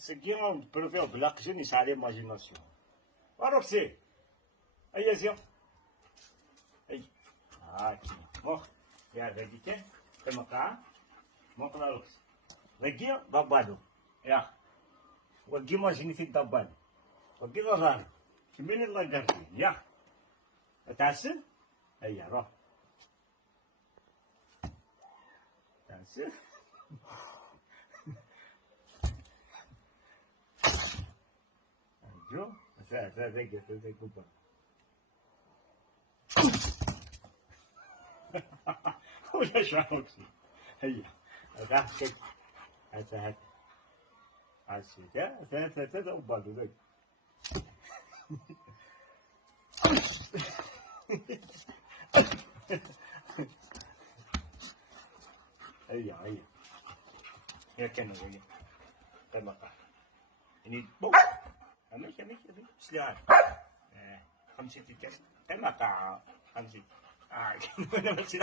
Seguiam pelo meu black, je n'ai pas l'imagination. Alors c'est, aïe, aïe, aïe, ah, qui mort, ya, regite, temaka, mort la lux. Regia, babado, ya, wagi imagine si tabad, wagi laran, kimini lagarti, ya, atasin, aïe, ro, atasin. Jo, saya reggae, saya kumpul. ولا شعورك هيا هذا حكيت هذا عالشتاء ثلاثة وبعض ذاك هيا هيا هيا كانوا هيا كما قال يعني بو ماشي سلاح خمسة كم كما قال خمسة أنا ماشي